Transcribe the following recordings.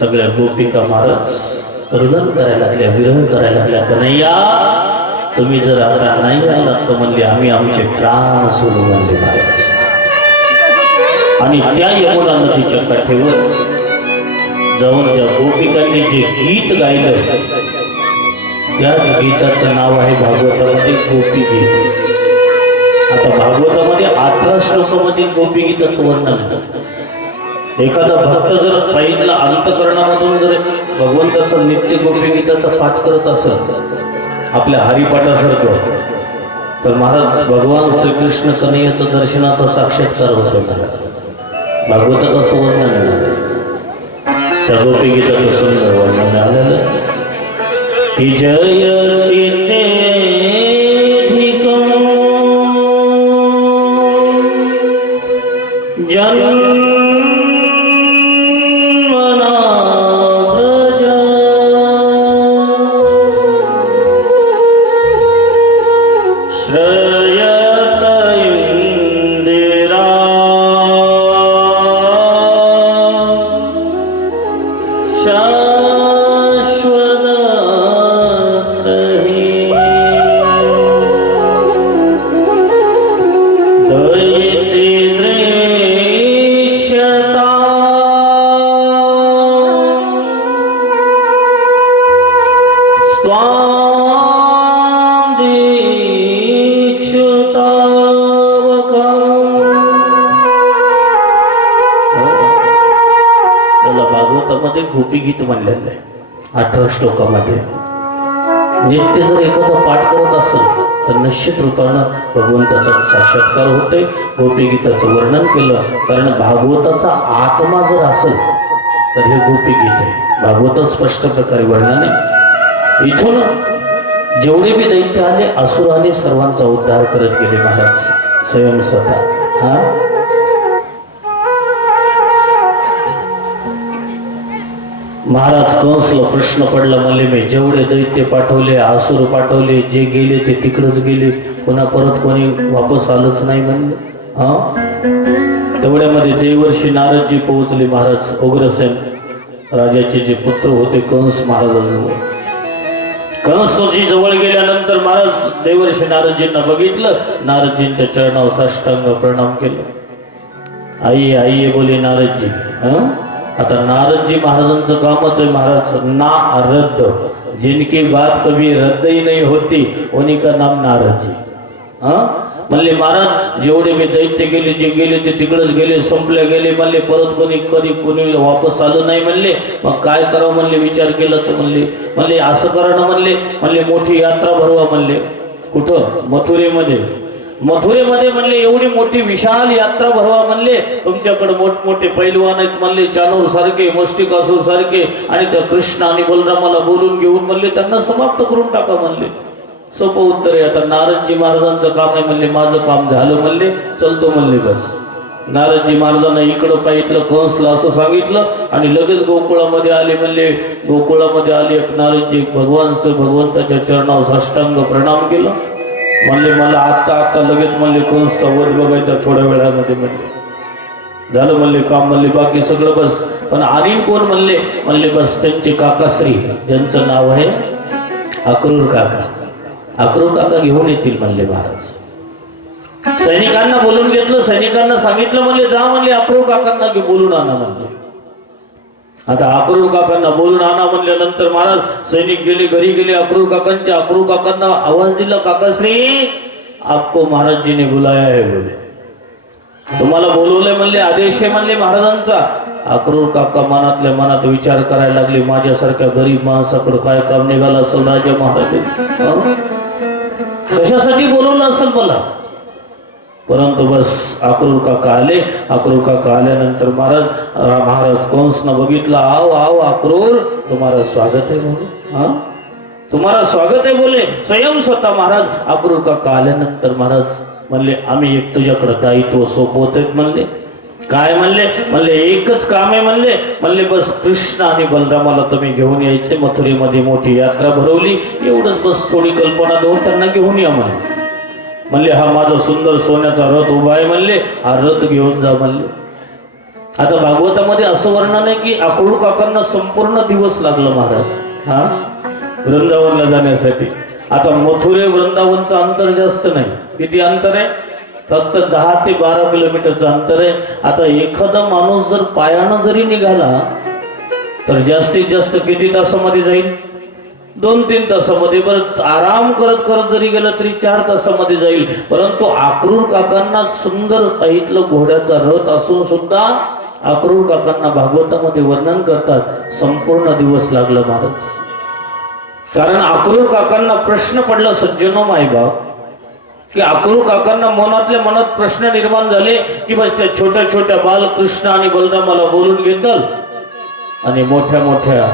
सगळ्या गोपिका महाराज रुदन करायला लागल्या, विरह करायला लागल्या. कन्हैया तुम्ही जर आता नाही आलात तर म्हणले आम्ही आमचे प्राण सोडू म्हणले महाराज. आणि त्या यमुना नदीच्या काठेवर जाऊन ज्या गोपिकांनी जे गीत गायलं त्याच गीताचं नाव आहे भागवतामध्ये गोपी गीत. आता भागवतामध्ये 18 श्लोकामध्ये गोपी गीताचं वर्णन आहे. एखादा भक्त जर पाहिला अंतकरणामधून जर भगवंताचं नित्य गोपी गीताचा पाठ करत असेल आपल्या हरिपाठासारखं तर महाराज भगवान श्रीकृष्ण कन्हैयाचं दर्शनाचा साक्षात्कार होतो. भागवतात असं वर्णन आहे. त्या गोपी गीताचं सुंदर वर्णन आलेलं की जयति जन्मना व्रज श्रयत इंदिरा शाश्वत गोपी गीत म्हणलेलं आहे 18 श्लोकामध्ये. नित्य जर एखादा पाठ करत असेल तर निश्चित रूपानं भगवंताचा साक्षात्कार होते. गोपी गीताचं वर्णन केलं कारण भागवताचा आत्मा जर असेल तर हे गोपी गीत आहे. भागवतात स्पष्ट प्रकारे वर्णन आहे. इथून जेवढे बी दैत्य आले असुर आले सर्वांचा उद्धार करत गेले महाराज स्वयं स्वतः. हा महाराज कंसला प्रश्न पडला म्हणले मी जेवढे दैत्य पाठवले असुर पाठवले जे गेले ते तिकडच गेले पुन्हा परत कोणी वापस आलंच नाही म्हणले. हा तेवढ्यामध्ये देवर्षी नारदजी पोहोचले महाराज उग्रसेन राजाचे जे पुत्र होते कंस महाराजाजवळ. कंसजी जवळ गेल्यानंतर महाराज देवर्षी नारदजींना बघितलं. नारदजींच्या चरणावर साष्टांग प्रणाम केलं. आई आई बोले नारदजी. आता नारदजी महाराजांचं कामच आहे महाराज ना रद्द जिनकी बात कभी रद्द ही नहीं होती उन्हीं का नाम नारदजी. म्हणले महाराज जेवढे मी दैत्य गेले जे गेले ते तिकडच गेले संपले गेले म्हणले परत कोणी वापस आलं नाही म्हणले. मग काय करावं म्हणले विचार केला तर म्हणले असं करा ना म्हणले मोठी यात्रा भरवा म्हणले. कुठं मथुरेमध्ये म्हणले एवढी मोठी विशाल यात्रा भरवा म्हणले. तुमच्याकडे मोठमोठे पैलवान आहेत म्हणले चानूर सारखे मुष्टिकासूर सारखे आणि त्या कृष्ण आणि बलरामाला बोलून घेऊन म्हणले त्यांना समाप्त करून टाका म्हणले. सोपं उत्तर आहे. आता नारदजी महाराजांचं काम आहे म्हणले माझं काम झालं म्हणले चलतो म्हणले बस. नारदजी महाराजांना इकडं पाहितलं कंसला असं सांगितलं आणि लगेच गोकुळामध्ये आले म्हणले. गोकुळामध्ये आले नारदजी भगवंताच्या चरणावर साष्टांग प्रणाम केलं. म्हणले मला आत्ता लगेच म्हणले कंस वध बघायचा थोड्या वेळामध्ये म्हणले झालं म्हणले काम म्हणले बाकी सगळं बस. पण आणि कोण म्हणले बस त्यांचे काकाश्री ज्यांचं नाव आहे अक्रूर काका घेऊन येतील म्हणले महाराज. सैनिकांना बोलून घेतलं. सैनिकांना सांगितलं म्हणले जा म्हणले अक्रूर काकांना बोलून आणा म्हणले. आता अक्रूर काकांना बोलून आणा म्हणल्यानंतर महाराज सैनिक गेले घरी गेले अक्रूर काकांना आवाज दिला काकाश्री आपको महाराज जी ने बुलाया है बोले. तुम्हाला बोलवलंय म्हणले आदेश आहे म्हणले महाराजांचा. अक्रूर काका मनातल्या मनात विचार करायला लागले माझ्यासारख्या गरीब माणसाकडे काय काम निघालं असेल राजा महाराज कशासाठी बोलवलं असेल मला. परंतु बस अक्रूर काका आले. अक्रूर काका आल्यानंतर महाराज कंसनं बघितलं आओ अक्रूर तुम्हारा स्वागत है बोले. तुम्हारा स्वागत है बोले स्वयं स्वतः महाराज. अक्रूर काका आल्यानंतर महाराज म्हणले आम्ही एक तुझ्याकडे दायित्व सोपवत म्हणले. काय म्हणले एकच काम आहे म्हणले बस कृष्ण आणि बलरामाला तुम्ही घेऊन यायचे. मथुरेमध्ये मोठी यात्रा भरवली एवढंच बस थोडी कल्पना देऊन त्यांना घेऊन या म्हणले हा माझा सुंदर सोन्याचा रथ उभा आहे म्हणले हा रथ घेऊन जा म्हणले. आता भागवतामध्ये असं वर्णन आहे की अक्रूर काकांना संपूर्ण दिवस लागलं महाराज हा वृंदावनला जाण्यासाठी. आता मथुरे वृंदावनचं अंतर जास्त नाही. किती अंतर आहे? फक्त 10 ते 12 किलोमीटरचं अंतर आहे. आता एखादा माणूस जर पायानं जरी निघाला तर जास्तीत जास्त किती तासामध्ये जाईल? 2-3 तासामध्ये. बरं आराम करत करत जरी गेलं तरी 4 तासामध्ये जाईल. परंतु अक्रूर काकांना सुंदर पाहितलं घोड्याचा रथ असून सुद्धा अक्रूर काकांना भागवतामध्ये वर्णन करतात संपूर्ण दिवस लागला महाराज. कारण अक्रूर काकांना प्रश्न पडला सज्जनो मायबाप की अक्रूर काकांना मनातल्या मनात प्रश्न निर्माण झाले की बस त्या छोट्या छोट्या बालकृष्ण आणि बलरामाला बोलून घेतात आणि मोठ्या मोठ्या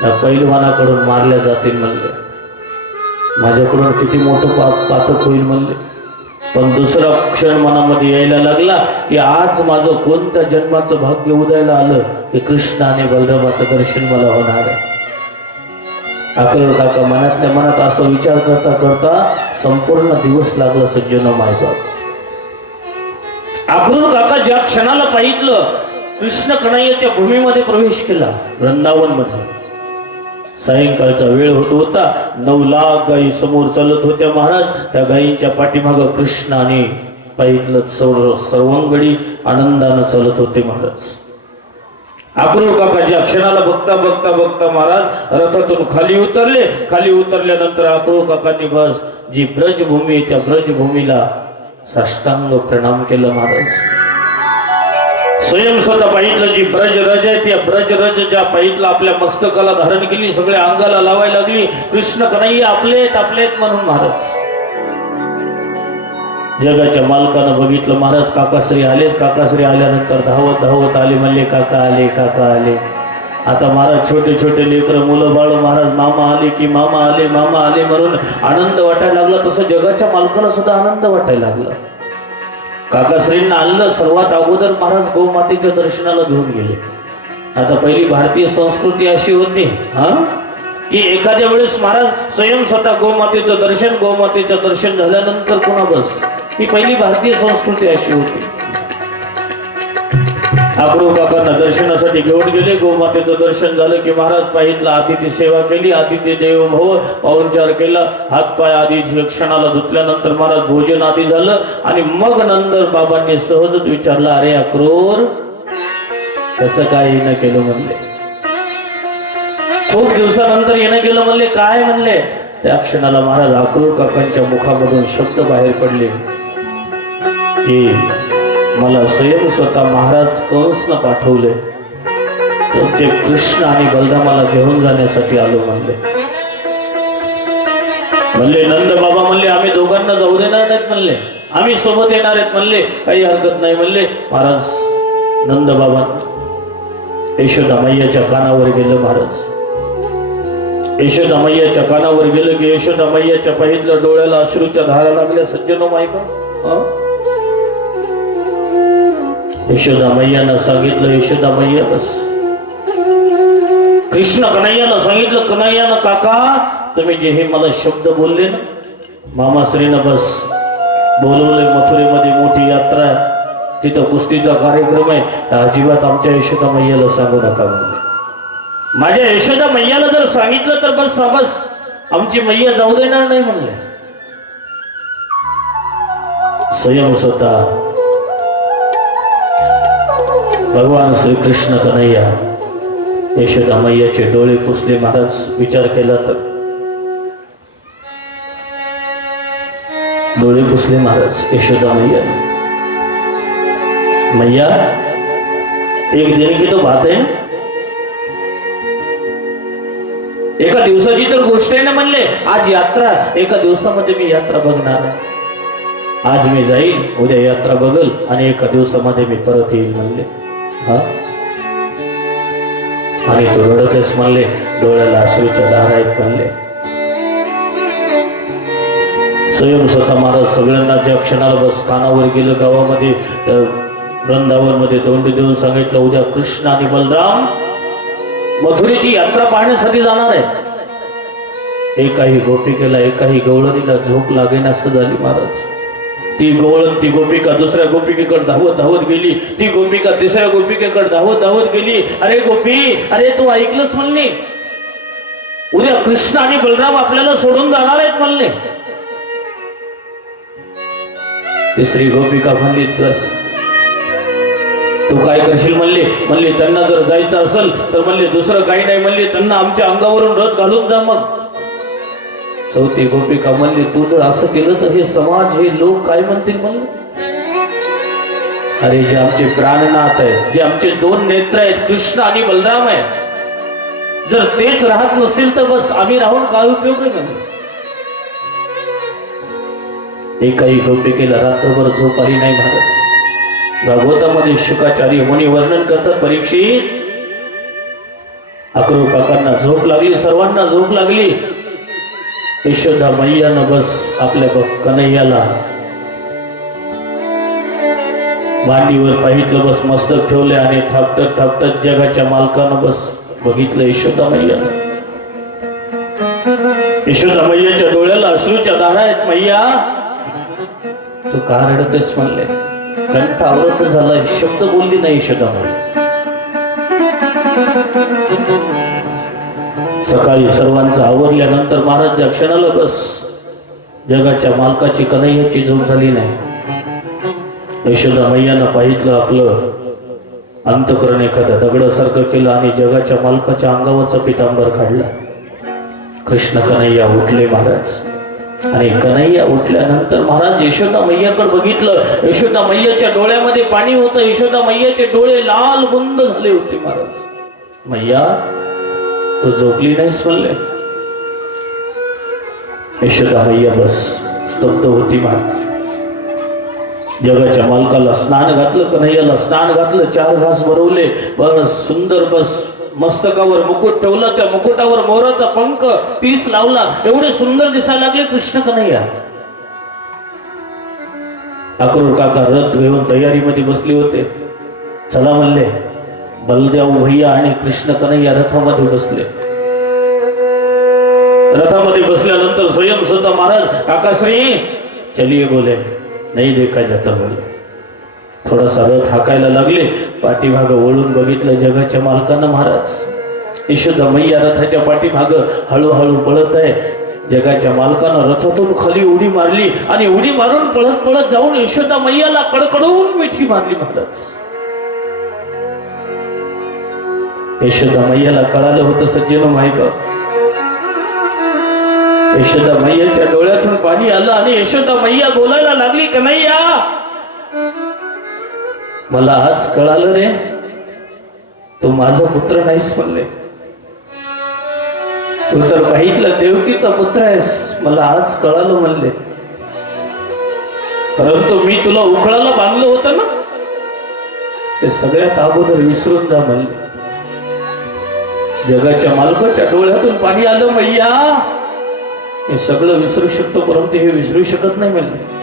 त्या पैलवानाकडून मारल्या जातील म्हणले. माझ्याकडून किती मोठं पातक होईल म्हणले. पण दुसरा क्षण मनामध्ये यायला लागला की आज माझं कोणत्या जन्माचं भाग्य उदयाला आलं की कृष्ण आणि बलरामाचं दर्शन मला होणार आहे. अक्रूर काका मनातल्या मनात असं विचार करता करता संपूर्ण दिवस लागला सज्जनो मायबाप. अक्रूर काका ज्या क्षणाला पाहितलं कृष्ण कन्हैयाच्या भूमीमध्ये प्रवेश केला वृंदावन मध्ये. सायंकाळचा वेळ होत होता. 9 लाख गायी समोर चालत होत्या महाराज. त्या गायींच्या पाठीमागं कृष्ण आणि पाहितलं सर्वंगडी आनंदानं चालत होते महाराज. अक्रूर काका ज्या क्षणाला बघता बघता बघता महाराज रथातून खाली उतरले. खाली उतरल्यानंतर अक्रूर काकांनी बस जी ब्रजभूमी त्या ब्रजभूमीला साष्टांग प्रणाम केलं महाराज. स्वयं स्वतः पाहितलं जी ब्रजरज आहे त्या ब्रजरज ज्या पाहितलं आपल्या मस्तकाला धारण केली. सगळ्या अंगाला लावायला लागली. कृष्ण कन्हैया आपलेत आपलेत म्हणून महाराज. जगाच्या मालकानं बघितलं महाराज काकाश्री आले. काकाश्री आल्यानंतर धावत धावत आले म्हणले काका आले काका आले. आता महाराज छोटे छोटे लेकरं मुलं बाळ महाराज मामा आले की मामा आले मामा आले म्हणून आनंद वाटायला लागला. तसं जगाच्या मालकाला सुद्धा आनंद वाटायला लागला. काकाश्रींना आणलं. सर्वात अगोदर महाराज गोमातेच्या दर्शनाला घेऊन गेले. आता पहिली भारतीय संस्कृती अशी होती की एखाद्या वेळेस महाराज स्वयं स्वतः गोमातेचं दर्शन झाल्यानंतर पुन्हा बस. ही पहिली भारतीय संस्कृती अशी होती. अक्रूर काकांना दर्शनासाठी घेऊन गेले. गोमातेचं दर्शन झालं की महाराज पाहितलं अतिथी सेवा केली. अतिथी देवो भव पाहुणचार केला. हातपाय आधी क्षणाला धुतल्यानंतर महाराज भोजन आधी झालं आणि मग नंतर बाबांनी सहजच विचारलं अरे अक्रूर कसं काय येणं केलं म्हणले. खूप दिवसानंतर येणं केलं म्हणले. काय म्हणले? त्या क्षणाला महाराज अक्रूर काकांच्या मुखामधून शब्द बाहेर पडले की मला स्वयं स्वतः महाराज कंसनं पाठवले. तुमचे कृष्ण आणि बलरामाला घेऊन जाण्यासाठी आलो म्हणले. म्हणले नंद बाबा म्हणले आम्ही दोघांना जाऊ देणार नाहीत म्हणले. आम्ही सोबत येणार आहेत म्हणले. काही हरकत नाही म्हणले. महाराज नंद बाबा यशोदा मैयाच्या कानावर गेलं. महाराज यशोदा मैयाच्या कानावर गेलं की यशोदा मैयाच्या पाहितलं डोळ्याला अश्रूच्या धारा लागल्या. सज्जनो मायबा यशोदा मैयानं सांगितलं यशोदा मैया बस. कृष्ण कन्हैयानं सांगितलं कन्हैयानं काका तुम्ही जे हे मला शब्द बोलले ना मामाश्रीनं बस बोलवले. मथुरेमध्ये मोठी यात्रा आहे. तिथं कुस्तीचा कार्यक्रम आहे. अजिबात आमच्या यशोदा मैयाला सांगू नका म्हणले. माझ्या यशोदा मैयाला जर सांगितलं तर बस बस आमची मैया जाऊ देणार नाही म्हणले. स्वयं स्वतः भगवान श्री कृष्ण कन्हैया यशोदा मैयाचे डोळे पुसले. महाराज विचार केला तर डोळे पुसले महाराज यशोदा मैया. मैया एक दिन की तो बात आहे. एका दिवसाची तर गोष्ट आहे ना म्हणले. आज यात्रा एका दिवसामध्ये मी यात्रा बघणार आहे. आज मी जाईल उद्या यात्रा बघल आणि एका दिवसामध्ये मी परत येईल म्हणले. आणि तो रडतेच म्हणले. डोळ्याला अश्रूच्या धारा आहेत म्हणले. स्वयं स्वतः महाराज सगळ्यांना ज्या क्षणाला बस कानावर गेलं. गावामध्ये वृंदावन मध्ये तोंडी देऊन सांगितलं उद्या कृष्ण आणि बलराम मथुरेची यात्रा पाहण्यासाठी जाणार आहे. एकाही गोपिकेला एकाही गवळणीला झोप लागेनासं झाली महाराज. ती गोवळण ती गोपिका दुसऱ्या गोपिकेकडे धावत धावत गेली, ती गोपिका तिसऱ्या गोपिकेकडे धावत धावत गेली. अरे गोपी, अरे तू ऐकलंस म्हणले, उद्या कृष्ण आणि बलराम आपल्याला सोडून जाणार आहेत म्हणले. तिसरी गोपिका म्हणली, बस तू काय करशील म्हणले. म्हणले त्यांना जर जायचं असेल तर म्हणले दुसरं काही नाही म्हणले, त्यांना आमच्या अंगावरून रथ घालून जा. मग चौथी गोपिका म्हणली, तू जर असं केलं तर हे समाज, हे लोक काय म्हणतील म्हणले. अरे जे आमचे प्राणनाथ आहेत, जे आमचे दोन नेत्र आहेत, कृष्ण आणि बलराम आहे, जर तेच राहत नसतील तर बस आम्ही राहून काय उपयोग आहे म्हणले. एकाही गोपिकेला रात्रभर झोप आली नाही. महाराज भागवतामध्ये शुकाचार्य मुनी वर्णन करतात, परीक्षित अक्रूर काकांना झोप लागली, सर्वांना झोप लागली. यशोदा मैयानं बस आपल्या कन्हैयाला मांडीवर पाहितलं, बस मस्तक ठेवले आणि थापटत थापटत जगाच्या मालकानं बस बघितलं यशोदा मैया. यशोदा मैयाच्या डोळ्याला अश्रूच्या धारा आहेत. मैया तू का रडतेस म्हणले. कंठ आवरत झाला, शब्द बोलली नाही यशोदा मैया. सकाळी सर्वांचं आवरल्यानंतर महाराज ज्या क्षणाला बस जगाच्या मालकाची कन्हैयाची झोप झाली नाही. यशोदा मैयानं पाहितलं, आपलं अंतकरण एखाद्या दगडासारखं केलं आणि जगाच्या मालकाच्या अंगावरचा पितांबर काढला. कृष्ण कन्हैया उठले महाराज. आणि कन्हैया उठल्यानंतर महाराज यशोदा मैयाकडे बघितलं. यशोदा मैयाच्या डोळ्यामध्ये पाणी होतं. यशोदा मैयाचे डोळे लाल बुंद झाले होते. महाराज मैया तू झोपली नाहीस म्हणले. यशोदा मैया बस स्तब्ध होती. महाराज जगाच्या मालकाला स्नान घातलं, कन्हैयाला स्नान घातलं, 4 घास भरवले, बस सुंदर बस मस्तकावर मुकुट ठेवला, त्या मुकुटावर मोराचा पंख पीस लावला, एवढे सुंदर दिसायला लागले कृष्ण कन्हैया. अक्रूर काका रथ घेऊन तयारीमध्ये बसले होते. चला म्हणले. बलदेव भैया आणि कृष्ण कन्हैया रथामध्ये बसले. रथामध्ये बसल्यानंतर स्वयं सुद्धा महाराज काकाश्री चलिए बोले, नाही देखा जाता बोले. थोडासा रथ हाकायला लागले. पाठीमाग वळून बघितलं जगाच्या मालकानं. महाराज यशोदा मैया रथाच्या पाठीमाग हळूहळू पळत आहे. जगाच्या मालकानं रथातून खाली उडी मारली आणि उडी मारून पळत पळत जाऊन यशोदा मैयाला कडकडून मिठी मारली. महाराज यशोदा मैयाला कळालं होतं, सज्जनो माहिती, यशोदा मैयाच्या डोळ्यातून पाणी आलं आणि यशोदा मैया बोलायला लागली, कन्हैया मला आज कळालं रे, तू माझा पुत्र नाहीस म्हणले. तू तर पाहितलं देवकीचा पुत्र आहेस, मला आज कळालं म्हणले. परंतु मी तुला उखळाला बांधलं होतं ना, ते सगळ्यात अगोदर विसरून जा म्हणले. जगाच्या मालकाच्या डोळ्यातून पाणी आलं. मैया हे सगळं विसरू शकतो, परंतु हे विसरू शकत नाही म्हणले.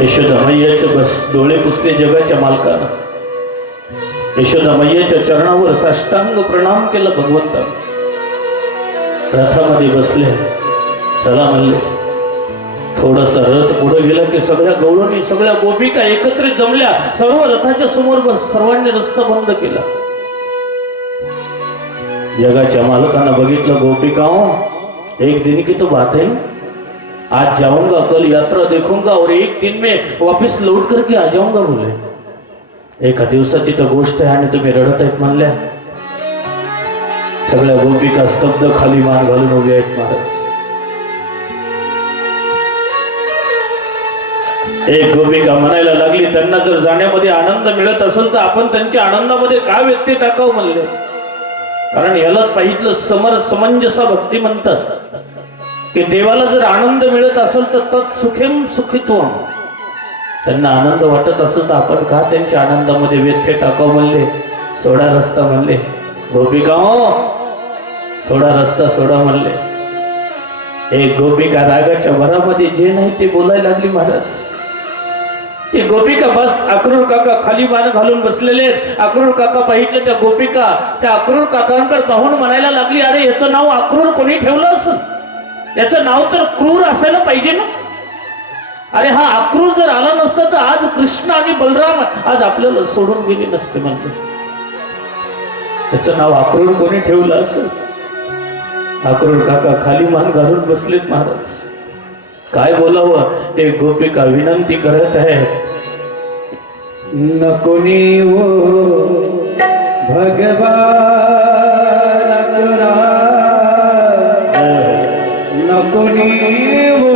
यशोदा मैयाचे बस डोळे पुसले जगाच्या मालकानं. यशोदा मैयाच्या चरणावर साष्टांग प्रणाम केला भगवंता. रथामध्ये बसले. चला म्हणले. थोडासा रथ पुढे गेला की सगळ्या गवळणी, सगळ्या गोपिका एकत्रित जमल्या. सर्व रथाच्या समोर बस सर्वांनी रस्ता बंद केला. जगाच्या मालकानं बघितलं, गोपिकाओं एक दिन की तो बात है, आज जाऊंगा, कल यात्रा देखूंगा और एक दिन में वापस लौट करके आ जाऊंगा बोले. एका दिवसाची तर गोष्ट आहे आणि तुम्ही रडत आहेत म्हणल्या. सगळ्या गोपिका स्तब्ध खाली मान घालून उभे आहेत. महाराज एक गोपिका म्हणायला लागली, त्यांना जर जाण्यामध्ये आनंद मिळत असेल तर आपण त्यांच्या आनंदामध्ये काय व्यत्यय टाकावं म्हणले. कारण याला पाहितलं समंजसा भक्ती म्हणतात की देवाला जर आनंद मिळत असेल तर तत् सुखेम सुखित्वम. त्यांना आनंद वाटत असेल तर आपण का त्यांच्या आनंदामध्ये व्यत्यय टाकावं म्हणले. सोडा रस्ता म्हणले. गोपिकाओ सोडा रस्ता सोडा म्हणले. एक गोपिका रागाच्या भरामध्ये जे नाही ते बोलायला लागली. महाराज ती गोपिका बस अक्रूर काका खाली मान घालून बसलेले. अक्रूर काका पाहितले त्या गोपिका त्या अक्रूर काकांकडे पाहून म्हणायला लागली, अरे याचं नाव अक्रूर कोणी ठेवलं असेल. याचं नाव तर क्रूर असायला पाहिजे ना. अरे हा अक्रूर जर आला नसता तर आज कृष्ण आणि बलराम आज आपल्याला सोडून गेले नसते म्हणलं. त्याचं नाव अक्रूर कोणी ठेवलं असं. अक्रूर काका खाली मान घालून बसलेत महाराज. काय बोलावं. एक गोपिका विनंती करत आहे. नको वो भगवान अकरा, नको वो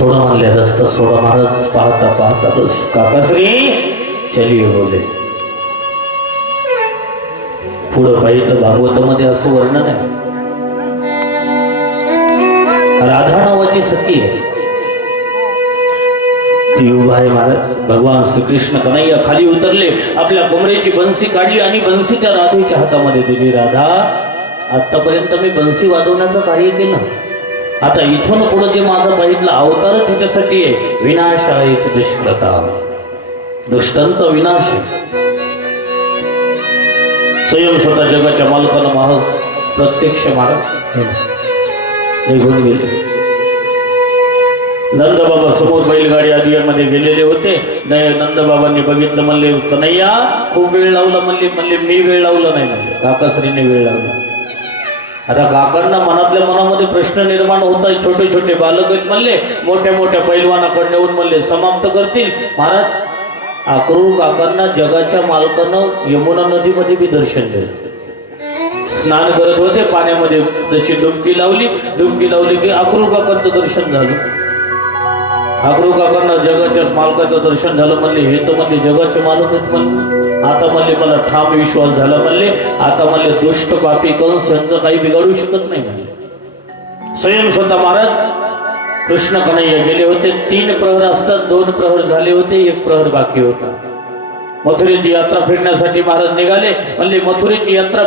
सोडा म्हणले रस्ता सोडा महाराज पाहता पाहता बस काकाश्री चलिये बोले. पुढं पाहिलं भागवतामध्ये असं वर्णन आहे. राधा नावाची सखी आहे ती उभा आहे महाराज. भगवान श्रीकृष्ण कन्हैया खाली उतरले, आपल्या कमरेची बंसी काढली आणि बंसी त्या राधेच्या हातामध्ये दिली. राधा, आतापर्यंत मी बंसी वाजवण्याचं कार्य केलं, आता इथून पुढे जे माझं पाहितलं अवतारच ह्याच्यासाठी आहे. विनाशायच दुष्कृता, दुष्टांचा विनाश आहे. स्वयं स्वतः जगाच्या मालकानं महाराज प्रत्यक्ष महाराज निघून गेले. नंदबाबा समोर बैलगाडी आधी मध्ये गेलेले होते. नंदबाबांनी बघितलं, म्हणले कन्हैया खूप वेळ लावला. म्हणले मी वेळ लावला नाही, म्हणले काकाश्रीने वेळ लावला. आता काकांना मनातल्या मनामध्ये प्रश्न निर्माण होत आहे. छोटे छोटे बालक आहेत म्हणले, मोठ्या मोठ्या पैलवानाकडे नेऊन म्हणले समाप्त करतील. महाराज, अक्रूर काकांना जगाच्या मालकानं यमुना नदीमध्ये बी दर्शन दिलं. स्नान करत होते पाण्यामध्ये, जशी डुबकी लावली की अक्रूर काकांचं दर्शन झालं. अक्रूर काकांना जगाच्या मालकाचं दर्शन झालं. म्हणले हे तर म्हणले जगाचे मालक आहेत म्हणले. आता म्हणले मला ठाम विश्वास झाला. म्हणले आता म्हणले दुष्ट पापी कंस यांचं काही बिघडू शकत नाही म्हणले. स्वयं स्वतः महाराज कृष्ण कन्हैया गेले होते. 3 प्रहर असतात, 2 प्रहर झाले होते, 1 प्रहर बाकी होता. मथुरेची यात्रा फिरण्यासाठी महाराज निघाले. म्हणले मथुरेची यात्रा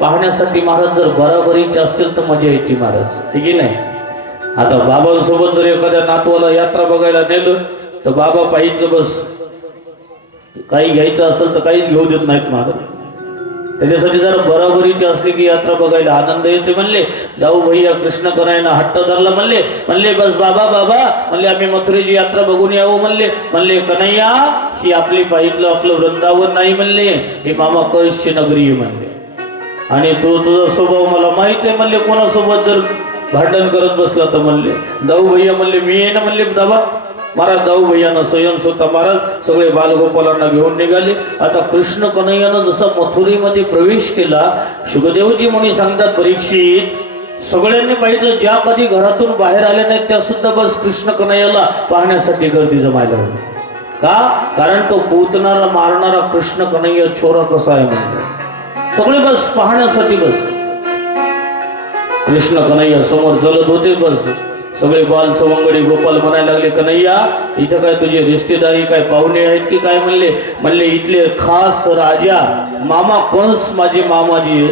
पाहण्यासाठी महाराज जर बराबरीची असतील तर मजा येते महाराज, ठीक आहे नाही. आता बाबांसोबत जर एखाद्या नातवाला यात्रा बघायला नेलं तर बाबा पाहिजे बस काही घ्यायचं असेल तर काहीच घेऊ देत नाहीत महाराज. त्याच्यासाठी जर बराबरीची असली की यात्रा बघायला आनंद येते. म्हणले जाऊ भैया कृष्ण कन्हैयानं हट्ट धरला. म्हणले बस बाबा म्हणले आम्ही मथुरेची यात्रा बघून यावं. म्हणले कन्हैया ही आपली पाहितलं आपलं वृंदावन नाही म्हणले, हे मामा कंसची नगरी आहे म्हणले. आणि तो तुझा स्वभाव मला माहित आहे म्हणले, कोणासोबत जर भांडण करत बसला तर म्हणले जाऊ भैया म्हणले मी आहे ना म्हणले दाबा. महाराज जाऊ भैयानं स्वयं स्वतः महाराज सगळे बालगोपालांना घेऊन निघाले. आता कृष्ण कन्हैयानं जसा मथुरेमध्ये प्रवेश केला, शुकदेवजी मुनी सांगतात परीक्षित सगळ्यांनी पाहिलं ज्या कधी घरातून बाहेर आल्या नाहीत त्या सुद्धा बस कृष्ण कन्हैयाला पाहण्यासाठी गर्दी जमायला होती. का? कारण तो पूतनाला मारणारा कृष्ण कन्हैया छोरा कसा आहे म्हणजे सगळे बस पाहण्यासाठी बस. कृष्ण कन्हैया समोर चलत होते. बस सगळे बाल सवंगडी गोपाल म्हणायला लागले कन्हैया इथं काय तुझे रिश्तेदारी काय पाहुणे आहेत की काय? म्हणले इथले खास राजा मामा कंस माझे मामाजी है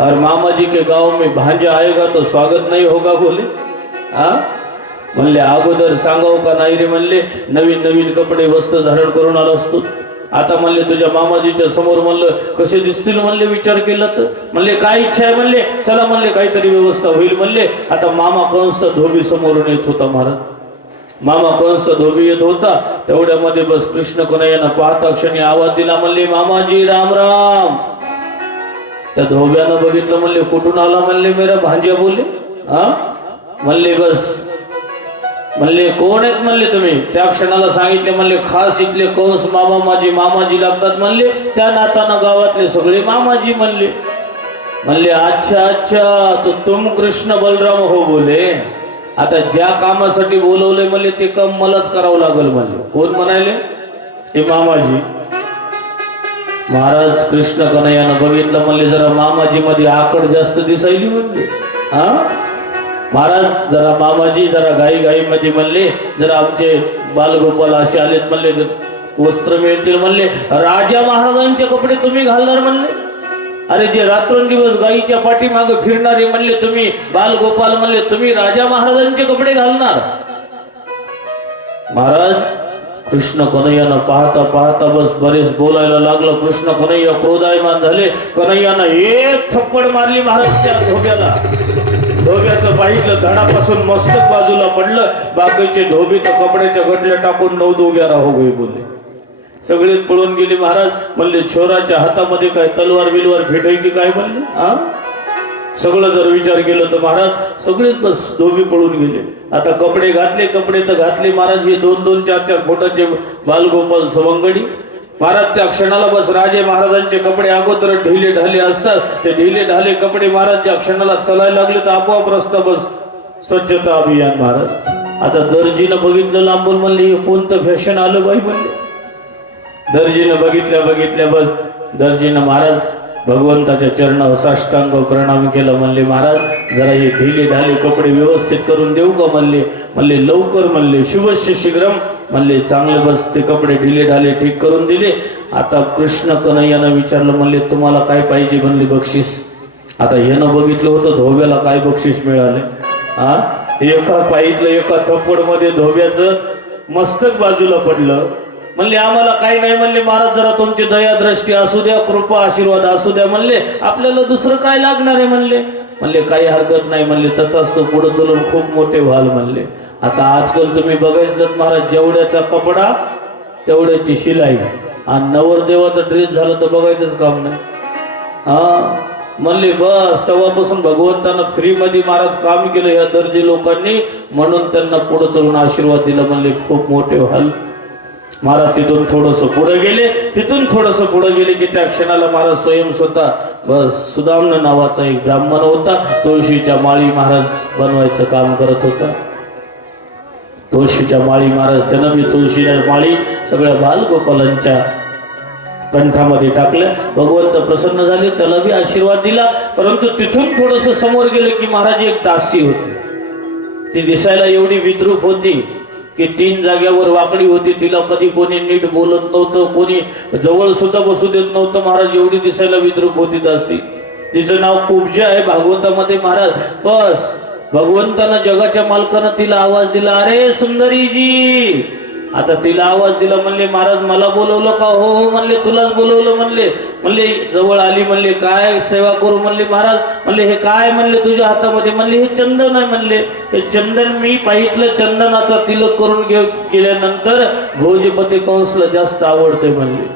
और मामाजी के गांव में भांजा आएगा तो स्वागत नहीं होगा बोले. म्हणले अगोदर सांगाव का नाही रे? म्हणले नवीन कपडे वस्त्र धारण करून आला असतो. आता म्हणले तुझ्या मामाजीच्या समोर म्हणलं कसे दिसतील म्हणले विचार केला तर. म्हणले काय इच्छा आहे? म्हणले चला म्हणले काहीतरी व्यवस्था होईल. म्हणले आता मामा कंस धोबी समोरून येत होता महाराज. मामा कंस धोबी येत होता तेवढ्यामध्ये बस कृष्ण कन्हैयानं पाहता क्षणी आवाज दिला. म्हणले मामाजी राम राम. त्या धोब्यानं बघितलं. म्हणले कुठून आला? म्हणले मेरा भांजा बोले. म्हणले बस म्हणले कोण आहेत? म्हणले तुम्ही. त्या क्षणाला सांगितले. म्हणले खास इथले कंस मामा माझे मामाजी लागतात. म्हणले त्या नाताना गावातले सगळे मामाजी. म्हणले अच्छा तो तुम कृष्ण बलराम हो बोले. आता ज्या कामासाठी बोलवले म्हणले ते काम मलाच करावं लागल. म्हणले कोण म्हणाले? हे मामाजी. महाराज कृष्ण कन्हैयानं बघितलं. म्हणले जरा मामाजी मध्ये आकड जास्त दिसायली. म्हणले महाराज जरा मामाजी जरा घाई मध्ये म्हणले जरा आमचे बालगोपाल असे आलेत म्हणले वस्त्र मिळतील. म्हणले राजा महाराजांचे कपडे तुम्ही घालणार? म्हणले अरे जे रात्रंदिवस गाईच्या पाठीमागे फिरणारे म्हणले तुम्ही बालगोपाल. म्हणले तुम्ही राजा महाराजांचे कपडे घालणार? महाराज कृष्ण कन्हैयानं पाहता बस बरेच बोलायला लागलं. कृष्ण कन्हैया क्रोधायमान झाले. कन्हैयानं एक थप्पड मारली महाराज त्या धोब्याला. धोब्याचं पाहिलं धडापासून मस्तक बाजूला पडलं. बाकीचे धोबी तर कपड्याच्या गटल्या टाकून 9-2-11 हो गई बोलले. सगळेच पळून गेले. महाराज म्हणले छोराच्या हातामध्ये काय तलवार बिलवार भेटाय की काय? म्हणले सगळं जर विचार केलं तर महाराज सगळेच बस धोबी पळून गेले. आता कपडे तर घातले महाराज. हे 2-2, 4-4 फुटाचे बालगोपाल सवंगडी. महाराज त्या क्षणाला बस राजे महाराजांचे कपडे अगोदर ढिले ढाले असतात. ते ढिले ढाले कपडे महाराज ज्या क्षणाला चालायला लागले तर आपोआप रस्ता बस स्वच्छता अभियान. महाराज आता दर्जीनं बघितलं लांबून म्हणले हे कोणतं फॅशन आलं बाई म्हणले. दर्जीनं बघितल्या बस दर्जीनं महाराज भगवंताच्या चरणावर साष्टांग प्रणाम केलं. म्हणले महाराज जरा हे ढिले ढाले कपडे व्यवस्थित करून देऊ का म्हणले लवकर म्हणले शुभस्य शीघ्रम म्हणले चांगले बस ते कपडे ढिले ढाले ठीक करून दिले. आता कृष्ण कन्हैयानं विचारलं म्हणले तुम्हाला काय पाहिजे म्हणले बक्षीस. आता यानं बघितलं होतं धोब्याला काय बक्षीस मिळाले. हा एका पायीतलं एका थप्पड मध्ये धोब्याचं मस्तक बाजूला पडलं. म्हणले आम्हाला काही नाही म्हणले महाराज जरा तुमची दयादृष्टी असू द्या कृपा आशीर्वाद असू द्या म्हणले आपल्याला दुसरं काय लागणार आहे म्हणले काही हरकत नाही म्हणले तथास्तु पुढे चलून खूप मोठे व्हाल म्हणले. आता आजकाल तुम्ही बघायचं महाराज जेवढ्याचा कपडा तेवढ्याची शिलाई आणि नवरदेवाचा ड्रेस झाला तर बघायचंच काम नाही. हा म्हणले बस तेव्हापासून भगवंतानं फ्री मध्ये महाराज काम केलं या दर्जी लोकांनी म्हणून त्यांना पुढे चलून आशीर्वाद दिला. म्हणले खूप मोठे व्हाल. महाराज तिथून थोडंसं पुढे गेले की त्या क्षणाला महाराज स्वयं स्वतः बस सुदाम्न नावाचा एक ब्राह्मण होता. तुळशीच्या माळी महाराज बनवायचं काम करत होता. तुळशीच्या माळी महाराज त्यानं मी तुळशीच्या माळी सगळ्या बालगोपालांच्या कंठामध्ये टाकल्या. भगवंत प्रसन्न झाले त्याला बी आशीर्वाद दिला. परंतु तिथून थोडस समोर गेले की महाराज एक दासी होती. ती दिसायला एवढी विद्रूप होती की 3 जाग्यावर वाकडी होती. तिला कधी कोणी नीट बोलत नव्हतं कोणी जवळ सुद्धा बसू देत नव्हतं. महाराज एवढी दिसायला विद्रूप होती दासी. तिचं नाव कुब्जा आहे भागवतामध्ये महाराज. बस भगवंतानं जगाच्या मालकानं तिला आवाज दिला अरे सुंदरीजी. आता तिला आवाज दिला म्हणले महाराज मला बोलवलं का. हो म्हणले तुलाच बोलवलं म्हणले जवळ आली म्हणले काय सेवा करू म्हणले महाराज. म्हणले हे काय म्हणले तुझ्या हातामध्ये. म्हणले हे चंदन आहे म्हणले. हे चंदन मी पाहितलं चंदनाचा तिलक करून गेल्यानंतर भोजपती कंसला जास्त आवडते म्हणले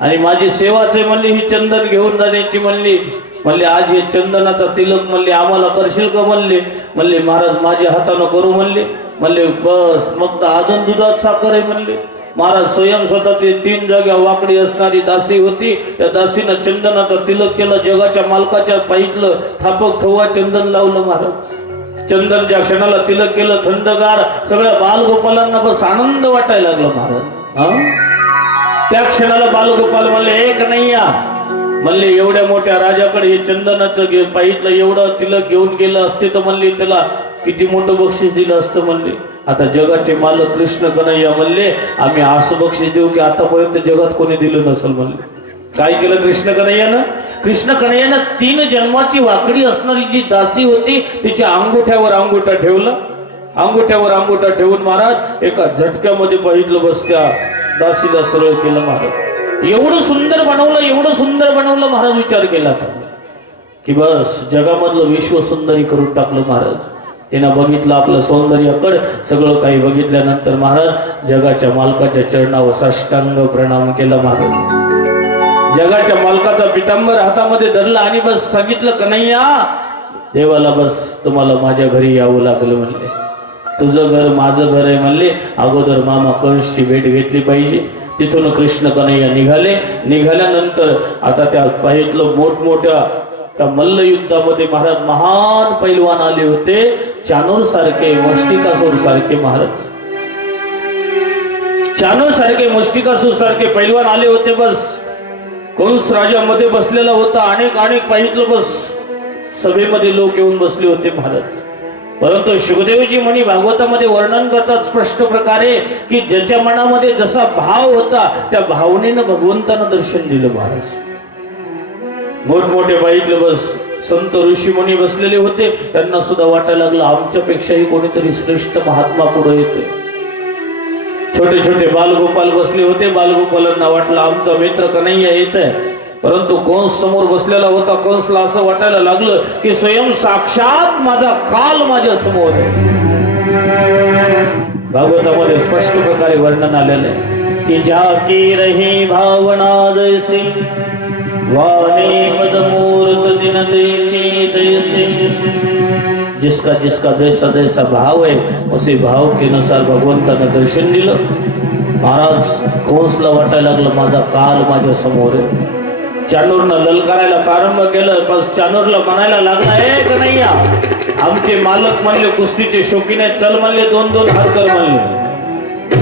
आणि माझी सेवाच आहे म्हणले ही चंदन घेऊन जाण्याची म्हणले आज हे चंदनाचा तिलक म्हणले आम्हाला करशील का म्हणले महाराज माझ्या हातानं करू म्हणले बस मग तर अजून दुधात साखर आहे म्हणले. महाराज स्वयं स्वतः ते 3 जाग्या वाकडी असणारी दासी होती. त्या दासीनं चंदनाचा तिलक केलं. जगाच्या मालकाच्या पायीतलं थापक थवा चंदन लावलं महाराज. चंदन ज्या क्षणाला तिलक केलं थंडगार सगळ्या बालगोपालांना बस आनंद वाटायला लागला महाराज. त्या क्षणाला बालगोपाल म्हणले एक नाही या म्हणले एवढ्या मोठ्या राजाकडे हे चंदनाचं पायीतलं एवढं तिलक घेऊन गेलं असते तर म्हणले त्याला किती मोठं बक्षीस दिलं असतं म्हणले. आता जगाचे मालक कृष्ण कन्हैया म्हणले आम्ही असं बक्षीस देऊ की आतापर्यंत जगात कोणी दिलं नसेल म्हणले. काय केलं कृष्ण कन्हैयानं 3 जन्माची वाकडी असणारी जी दासी होती तिच्या अंगुठ्यावर अंगुठा ठेवून महाराज एका झटक्यामध्ये पाहितलं बस त्या दासीला सरळ केलं महाराज. एवढं सुंदर बनवलं महाराज. विचार केला की बस जगामधलं विश्व सुंदरी करून टाकलं महाराज. तिनं बघितलं आपलं सौंदर्याकडे सगळं काही बघितल्यानंतर महाराज जगाच्या मालकाच्या चरणावर साष्टांग प्रणाम केला महाराज. जगाच्या मालकाचा पितांबर हातामध्ये धरला आणि बस सांगितलं कन्हैया देवाला बस तुम्हाला माझ्या घरी यावं लागलं म्हणले. तुझं घर माझं घर आहे म्हणले. अगोदर मामा कंसची भेट घेतली पाहिजे. तिथून कृष्ण कन्हैया निघाल्यानंतर आता त्या पाहितलं मोठमोठ्या त्या मल्लयुद्धामध्ये महाराज महान पैलवान आले होते. चानूर सारखे मुष्टिकासूर सारखे महाराज मुष्टिकासूर सारखे पैलवान आले होते. बस कंस राजा मध्ये बसलेला होता. अनेक पाहितलं बस सभेमध्ये लोक येऊन बसले होते महाराज. परंतु शुकदेवजी म्हणी भागवतामध्ये वर्णन करतात स्पष्ट प्रकारे की ज्याच्या मनामध्ये जसा भाव होता त्या भावनेनं भगवंतानं दर्शन दिलं महाराज. मोठमोठे पाहितले बस संत ऋषी मुनी बसलेले होते. त्यांना सुद्धा वाटायला लागलं आमच्यापेक्षाही कोणीतरी श्रेष्ठ महात्मा पुढे येते. छोटे बालगोपाल बसले होते. बालगोपालांना वाटलं आमचा मित्र कन्हैया येत आहे. परंतु कंस समोर बसलेला होता. कंसला असं वाटायला लागलं की स्वयं साक्षात माझा काल माझ्या समोर आहे. भागवतामध्ये स्पष्ट प्रकारे वर्णन आलेलं आहे की जाकी रही भावना जैसी वाणी पदमूर्त दिन देखी तैसे. जिसका जैसा भाव है उसी भाव के अनुसार भगवंतानं दर्शन दिलं. महाराज कंसला वाटायला लागलं माझा काल माझ्या समोर आहे. चानूरनं ललकारायला प्रारंभ केलं. बस चानूरला म्हणायला लागला एक कन्हैया आमचे मालक म्हणले कुस्तीचे शौकीन आहेत, चल म्हणले 2-2 हात कर म्हणले.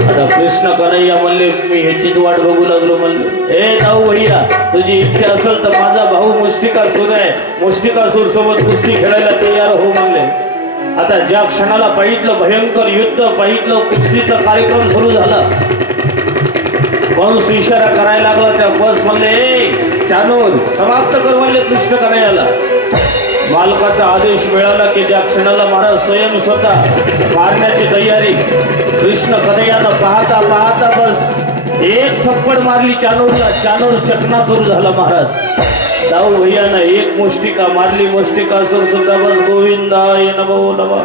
आता कृष्ण कन्हैया म्हणले मी ह्याचीच वाट बघू लागलो म्हणले. ए जाऊ भैया, तुझी इच्छा असेल तर माझा भाऊ मुष्टिकासूर आहे, मुष्टिकासूर सोबत कुस्ती खेळायला तयार हो म्हणले. आता ज्या क्षणाला पाहितलं भयंकर युद्ध, पाहितलं कुस्तीचा कार्यक्रम सुरू झाला, कंस इशारा करायला लागला. त्या बस म्हणले ए चानोर समाप्त कर म्हणले कृष्ण कन्हैयाला. मालकाचा आदेश मिळाला की त्या क्षणाला महाराज स्वयं स्वतः मारण्याची तयारी. कृष्ण कन्हैयानं पाहता पाहता बस एक थप्पड मारली चानोरला. चानोर चकनाचूर झाला महाराज. जाऊ भैयानं एक मुष्टिका मारली, मुष्टिकासूर सुद्धा बस गोविंदाय नमो नमः.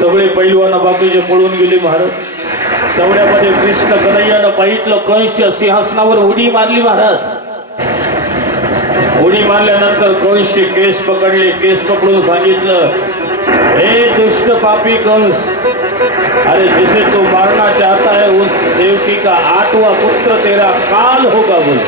सगळे पैलवान बाकीचे पळून गेले महाराज. तेवढ्यामध्ये कृष्ण कन्हैयानं पाहितलं कंसच्या सिंहासनावर उडी मारली महाराज. उडी मारल्यानंतर कंसचे केस पकडले, केस पकडून सांगितलं हे दुष्ट पापी कंस, अरे जिसे तू मारना चाहता है उस देवकी का 8वां पुत्र तेरा काल होगा बोल.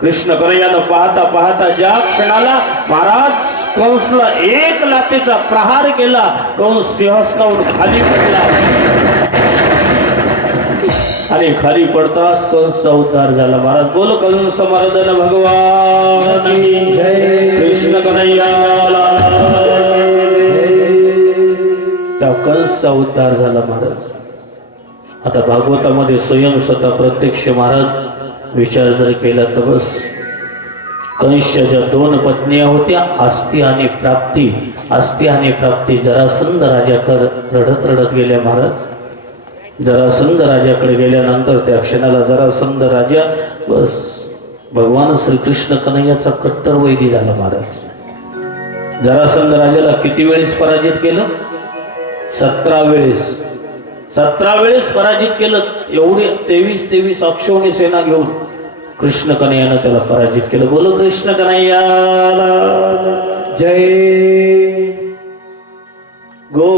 कृष्ण कन्हैयानं पाहता पाहता ज्या क्षणाला महाराज कंसला एक लाथेचा प्रहार केला, कंस सिंहासनावरून खाली पडला आणि खाली पडताच कंसचा उद्धार झाला. महाराज बोल कंस मर्दन भगवान की जय. कृष्ण कन्हैयाला त्या कंसचा उद्धार झाला महाराज. आता भागवतामध्ये स्वयं स्वतः प्रत्यक्ष महाराज विचार जर केला तर बस कंसच्या ज्या 2 पत्निया होत्या आस्ती आणि प्राप्ती, आस्ती आणि प्राप्ती जरासंध राजाकडे रडत रडत गेल्या महाराज. जरासंध राजाकडे गेल्यानंतर त्या क्षणाला जरासंध राजा बस भगवान श्रीकृष्ण कन्हैयाचा कट्टर वैरी झाला महाराज. जरासंध राजाला किती वेळेस पराजित केलं? 17 वेळेस. 17 वेळेस पराजित केलं. एवढे 23 अक्षौणी सेना घेऊन कृष्ण कन्हैयानं त्याला पराजित केलं. बोलो कृष्ण कन्हैयाला जय. गो